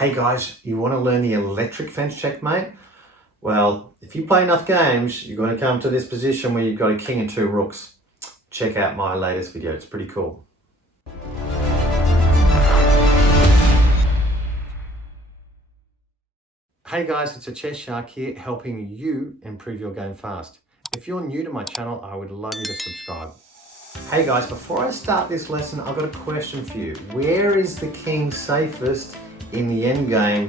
Hey guys, you want to learn the electric fence checkmate? Well, if you play enough games, you're going to come to this position where you've got a king and two rooks. Check out my latest video, it's pretty cool. Hey guys, it's a Chess Shark here, helping you improve your game fast. If you're new to my channel, I would love you to subscribe. Hey guys, before I start this lesson, I've got a question for you. Where is the king safest in the end game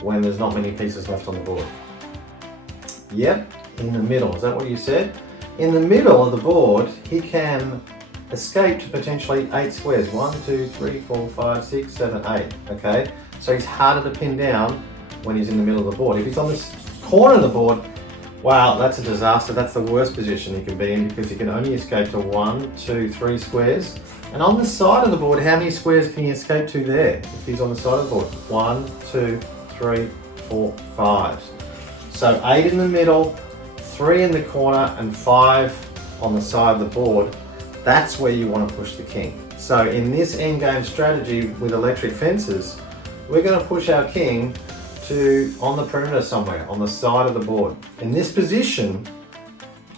when there's not many pieces left on the board? Yep, in the middle. Is that what you said? In the middle of the board, he can escape to potentially 8 squares. 1, 2, 3, 4, 5, 6, 7, 8. Okay? So he's harder to pin down when he's in the middle of the board. If he's on this corner of the board, wow, that's a disaster. That's the worst position he can be in because he can only escape to 1, 2, 3 squares. And on the side of the board, how many squares can he escape to there if he's on the side of the board? 1, 2, 3, 4, 5. So 8 in the middle, 3 in the corner, and 5 on the side of the board. That's where you want to push the king. So in this endgame strategy with electric fences, we're going to push our king to on the perimeter somewhere, on the side of the board. In this position,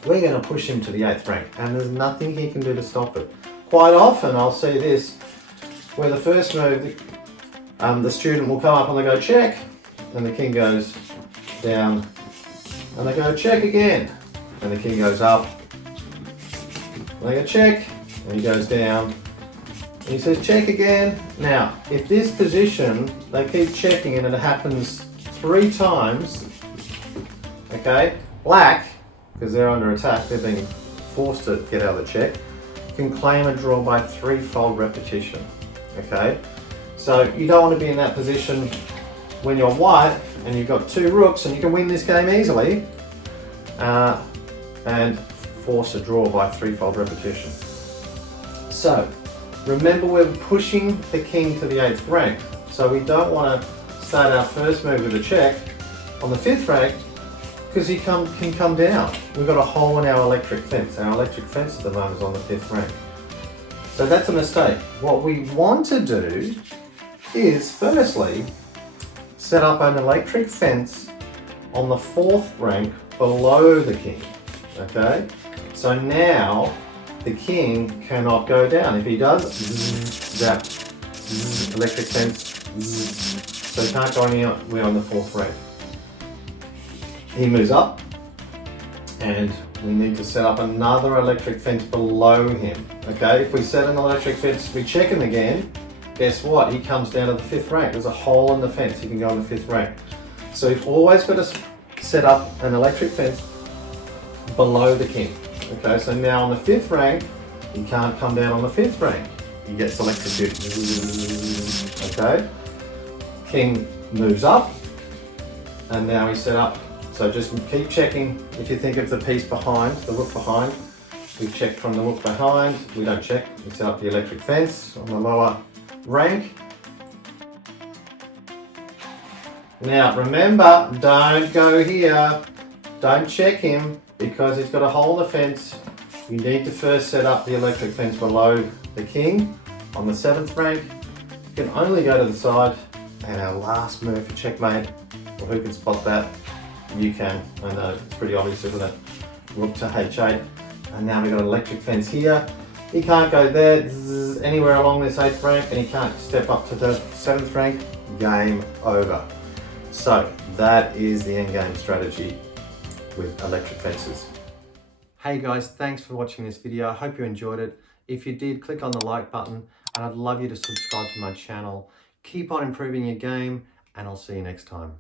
we're going to push him to the 8th rank, and there's nothing he can do to stop it. Quite often I'll see this, where the first move, the student will come up and they go check, and the king goes down, and they go check again, and the king goes up, and they go check, and he goes down, and he says check again. Now, if this position, they keep checking and it happens 3 times, okay, black, because they're under attack, they're being forced to get out of the check, can claim a draw by 3-fold repetition, okay? So you don't want to be in that position when you're white and you've got 2 rooks and you can win this game easily and force a draw by 3-fold repetition. So remember, we're pushing the king to the 8th rank, so we don't want to start our first move with a check on the 5th rank because he can come down. We've got a hole in our electric fence. Our electric fence at the moment is on the 5th rank. So that's a mistake. What we want to do is firstly set up an electric fence on the 4th rank below the king, okay? So now the king cannot go down. If he does, that electric fence, so he can't go anywhere on the 4th rank. He moves up, and we need to set up another electric fence below him, okay? If we set an electric fence, we check him again, guess what? He comes down to the 5th rank. There's a hole in the fence, he can go on the 5th rank. So we've always got to set up an electric fence below the king, okay? So now on the 5th rank, he can't come down on the 5th rank. He gets electrocuted, okay? King moves up, and now he's set up. So just keep checking. If you think of the piece behind, the rook behind, we check from the rook behind. We don't check, we set up the electric fence on the lower rank. Now remember, don't go here. Don't check him because he's got a hole in the fence. You need to first set up the electric fence below the king on the 7th rank. You can only go to the side. And our last move for checkmate, well, who can spot that? You can. I know, it's pretty obvious, isn't it? Rook to h8. And now we've got an electric fence here. He can't go there, anywhere along this 8th rank, and he can't step up to the 7th rank. Game over. So that is the endgame strategy with electric fences. Hey guys, thanks for watching this video. I hope you enjoyed it. If you did, click on the like button, and I'd love you to subscribe to my channel. Keep on improving your game, and I'll see you next time.